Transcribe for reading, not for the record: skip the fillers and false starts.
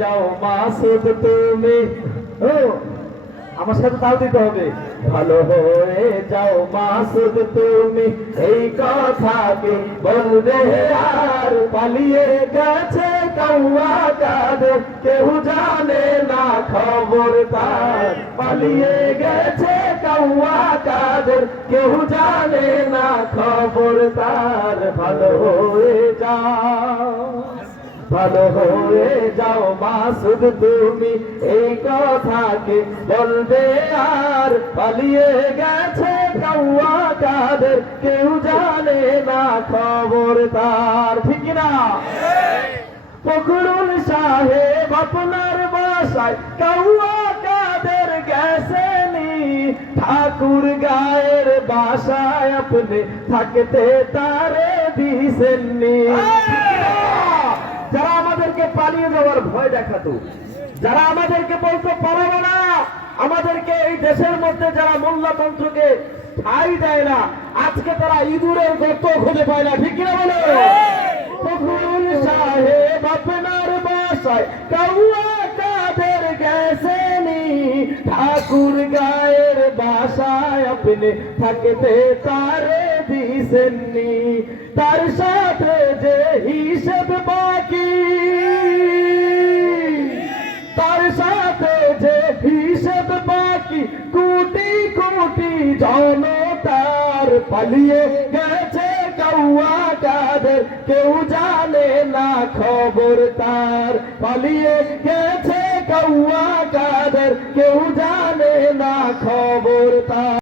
যাও মাসুদ তুমি। ও আমার সাথে তাও দিতে হবে। ভালো হয়ে যাও মাসুদ তুমি, এই কথাকে বলবে আর পালিয়ে গেছে কাউয়া কাদের, কেউ জানে না খবর তার। পালিয়ে গেছে কাউয়া কাদের, কেউ জানে না খবর তার। ভালো হয়ে যাও, ভালো হয়ে যাও মাসুদ তুমি, এই কথাকে বলবে আর পালিয়ে গেছে কাউয়া কাদের, কেউ জানে না খবর তার। ঠিক না? ফখরুল সাহেব আপনার বাসায় কাউয়া কাদের গেছেনি, ঠাকুর গায়ের বাসায় আপনি থাকতে তারে দিছেননি। যারা আমাদেরকে পালিয়ে যাওয়ার ভয় দেখাতো, যারা আমাদেরকে বলতো পারবে না, আমাদেরকে এই দেশের মধ্যে যারা মোল্লাতন্ত্রকে ঠাঁই দেয় না, আজকে তারা ইঁদুরের গর্ত খুঁজে পায় না। ঠিক কিনা বলে? ফখরুল সাহেব আপনার বাসায় কাউয়া কাদের গেছেনি, ঠাকুর গায়ের বাসায় আপনি থাকতে তারে দিছেননি। তার সাথে যে হিসেব বাকি, তার সাথে যে হিসেব বাকি, কোটি কোটি জনতার। পালিয়ে গেছে কাউয়া কাদের, কেউ জানে না খবর তার। পালিয়ে গেছে কাউয়া কাদের, কেউ জানে না খবর তার।